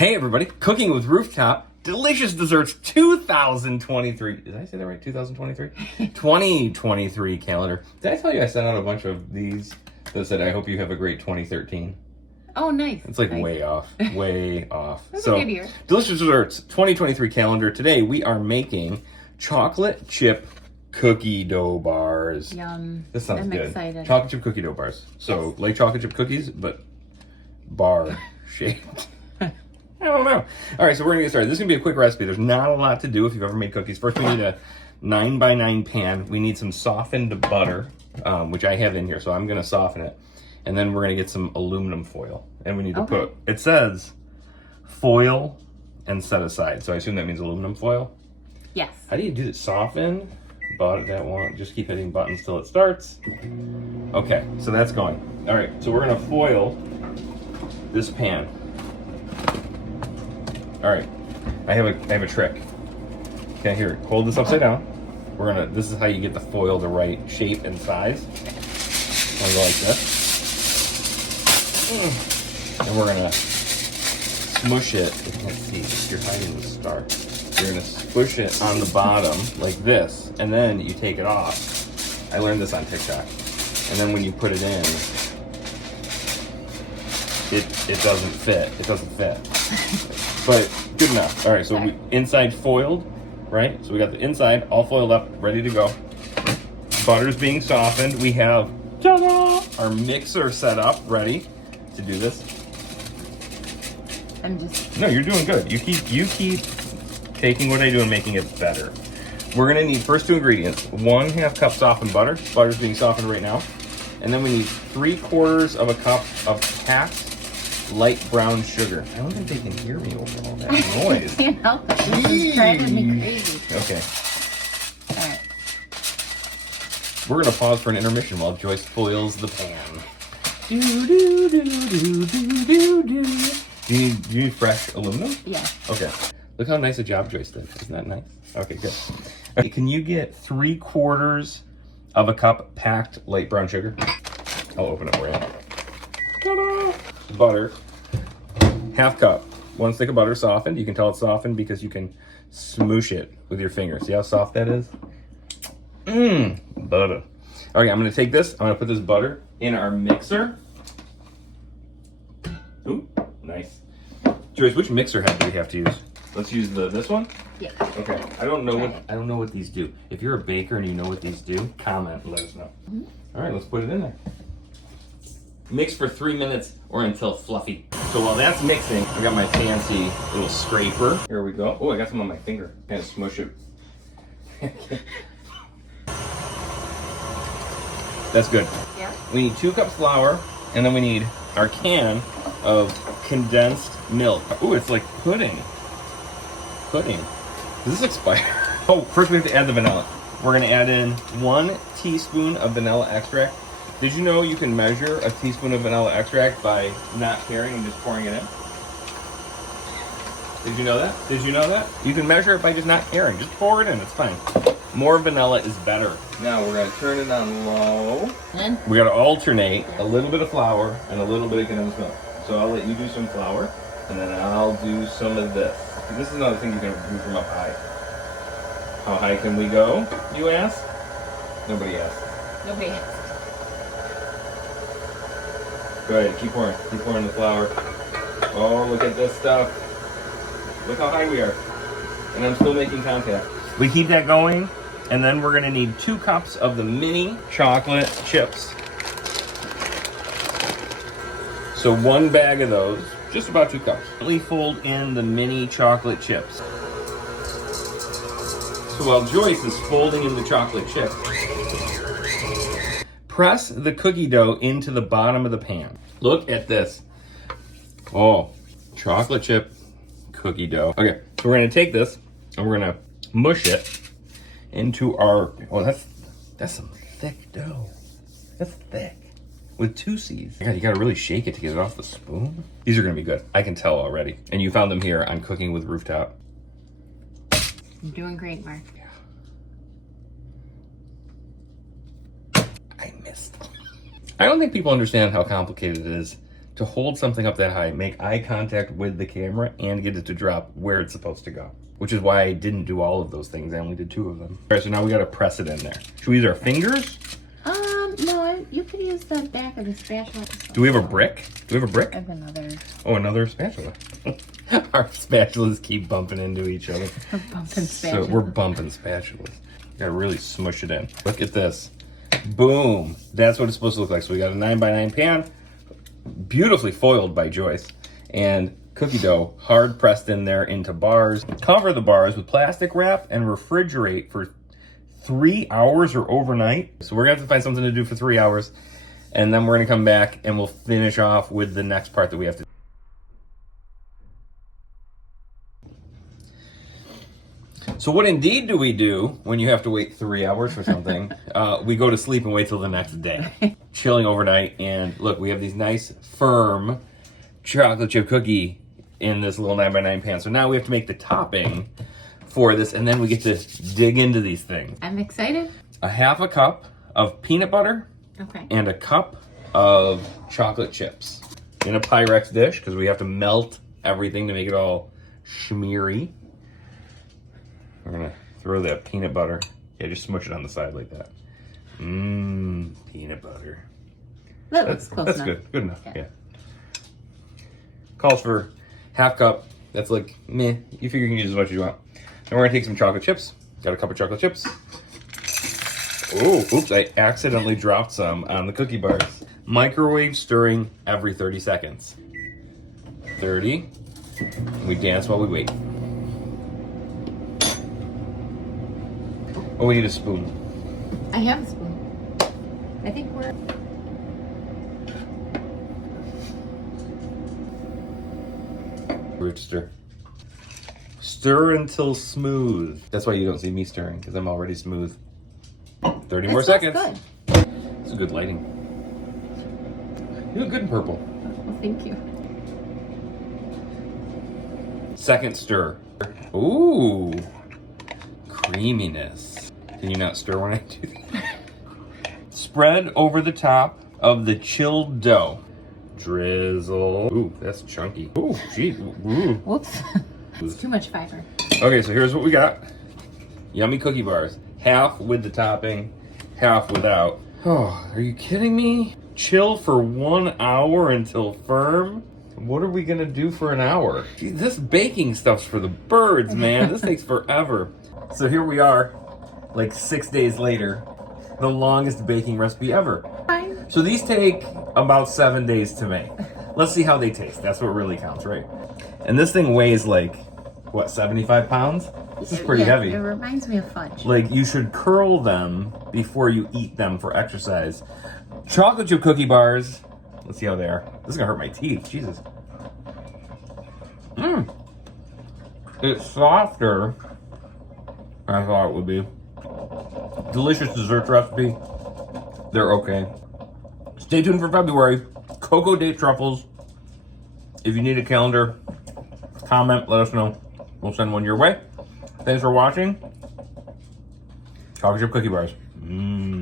Hey everybody, Cooking with Rooftop, Delicious Desserts 2023. Did I say that right? 2023? 2023 calendar. Did I tell you I sent out a bunch of these that said, I hope you have a great 2013? Oh, nice. It's like nice. way off, way off. That's a good year. Delicious Desserts 2023 calendar. Today we are making chocolate chip cookie dough bars. Yum. This sounds I'm good. excited. Chocolate chip cookie dough bars. So like chocolate chip cookies, but bar shaped. I don't know. All right, so we're gonna get started. This is gonna be a quick recipe. There's not a lot to do if you've ever made cookies. First, we need a 9x9 pan. We need some softened butter, which I have in here, so I'm gonna soften it. And then we're gonna get some aluminum foil. And we need to put, it says foil and set aside. So I assume that means aluminum foil. Yes. How do you do it? Soften, but that won't, just keep hitting buttons till it starts. Okay, so that's going. All right, so we're gonna foil this pan. All right, I have a trick. Okay, here, hold this upside down. This is how you get the foil the right shape and size. I'll go like this. And we're gonna smush it. You can't see, you're hiding the star. You're gonna squish it on the bottom like this, and then you take it off. I learned this on TikTok. And then when you put it in, it doesn't fit. It doesn't fit. But good enough. All right, so we inside foiled, right? So we got the inside all foiled up, ready to go. Butter's being softened. We have our mixer set up, ready to do this. No, you're doing good. You keep taking what I do and making it better. We're gonna need first two ingredients: 1/2 cup softened butter. Butter's being softened right now, and then we need 3/4 cup of packed light brown sugar. I don't think they can hear me over all that noise. I can't help it. This is driving me crazy. Okay. All right. We're gonna pause for an intermission while Joyce foils the pan. Do you need fresh aluminum? Yeah. Okay. Look how nice a job Joyce did. Isn't that nice? Okay, good. Okay, can you get 3/4 cup packed light brown sugar? I'll open it for you. Ta-da! Butter. 1/2 cup. 1 stick of butter softened. You can tell it's softened because you can smoosh it with your finger. See how soft that is? Butter. Okay, I'm gonna take this. I'm gonna put this butter in our mixer. Ooh, nice. Joyce, which mixer head do we have to use? Let's use this one? Yeah. Okay. I don't know what these do. If you're a baker and you know what these do, comment and let us know. All right, let's put it in there. Mix for 3 minutes or until fluffy. So while that's mixing, I got my fancy little scraper. Here we go. Oh, I got some on my finger. Kind of smush it. That's good. Yeah. We need 2 cups flour, and then we need our can of condensed milk. Ooh, it's like pudding. Pudding. Does this expire? Oh, first we have to add the vanilla. We're gonna add in 1 teaspoon of vanilla extract. Did you know you can measure a teaspoon of vanilla extract by not caring and just pouring it in? Did you know that? Did you know that? You can measure it by just not caring. Just pour it in, it's fine. More vanilla is better. Now we're gonna turn it on low. And We gotta alternate a little bit of flour and a little bit of condensed milk. So I'll let you do some flour, and then I'll do some of this. This is another thing you can do from up high. How high can we go, you ask? Nobody asked. nobody has. Go ahead, keep pouring the flour. Oh, look at this stuff. Look how high we are. And I'm still making contact. We keep that going, and then we're gonna need 2 cups of the mini chocolate chips. So 1 bag of those, just about 2 cups. Really fold in the mini chocolate chips. So while Joyce is folding in the chocolate chips, press the cookie dough into the bottom of the pan. Look at this. Oh, chocolate chip cookie dough. Okay, so we're gonna take this and we're gonna mush it into our, oh, that's some thick dough. That's thick. With 2 C's. God, you gotta really shake it to get it off the spoon. These are gonna be good. I can tell already. And you found them here on Cooking with Rooftop. You're doing great, Mark. I missed. I don't think people understand how complicated it is to hold something up that high, make eye contact with the camera, and get it to drop where it's supposed to go. Which is why I didn't do all of those things. I only did 2 of them. All right, so now we gotta press it in there. Should we use our fingers? No, you could use the back of the spatula. Do we have a brick? Do we have a brick? I have another. Oh, another spatula. Our spatulas keep bumping into each other. We're bumping spatula. So we're bumping spatulas. Gotta really smush it in. Look at this. Boom. That's what it's supposed to look like. So we got a 9x9 pan, beautifully foiled by Joyce, and cookie dough hard pressed in there into bars. Cover the bars with plastic wrap and refrigerate for 3 hours or overnight. So we're gonna have to find something to do for 3 hours, and then we're gonna come back and we'll finish off with the next part that we have to do. So what indeed do we do when you have to wait 3 hours for something? We go to sleep and wait till the next day. Chilling overnight, and look, we have these nice, firm chocolate chip cookie in this little 9x9 pan. So now we have to make the topping for this, and then we get to dig into these things. I'm excited. A half a cup of peanut butter Okay. and a cup of chocolate chips in a Pyrex dish, because we have to melt everything to make it all schmeary. We're gonna throw that peanut butter. Yeah, just smush it on the side like that. Mmm, peanut butter. That looks close That's enough. good. Good enough. Yeah. Yeah. Calls for half cup. That's like meh. You figure you can use as much as you want. Then we're gonna take some chocolate chips. Got a cup of chocolate chips. Oh, oops! I accidentally dropped some on the cookie bars. Microwave stirring every 30 seconds. 30. We dance while we wait. Oh, we need a spoon. I have a spoon. I think we're. We have to stir. Stir until smooth. That's why you don't see me stirring, because I'm already smooth. 30 more seconds. Good. It's a good lighting. You look good in purple. Well, thank you. Second stir. Ooh. Creaminess. Can you not stir when I do that? Spread over the top of the chilled dough. Drizzle. Ooh, that's chunky. Ooh, gee. Ooh. Whoops. It's too much fiber. Okay, so here's what we got. Yummy cookie bars. Half with the topping, half without. Oh, are you kidding me? Chill for 1 hour until firm? What are we gonna do for an hour? Gee, this baking stuff's for the birds, man. This takes forever. So here we are, like 6 days later. The longest baking recipe ever. Fine. So these take about 7 days to make. Let's see how they taste. That's what really counts, right? And this thing weighs like, what, 75 pounds? This is pretty heavy. It reminds me of fudge. Like, you should curl them before you eat them for exercise. Chocolate chip cookie bars. Let's see how they are. This is gonna hurt my teeth. Jesus. Mmm. It's softer than I thought it would be. Delicious dessert recipe. They're okay. Stay tuned for February. Cocoa Date Truffles. If you need a calendar, comment, let us know. We'll send one your way. Thanks for watching. Chocolate chip cookie bars. Mmm.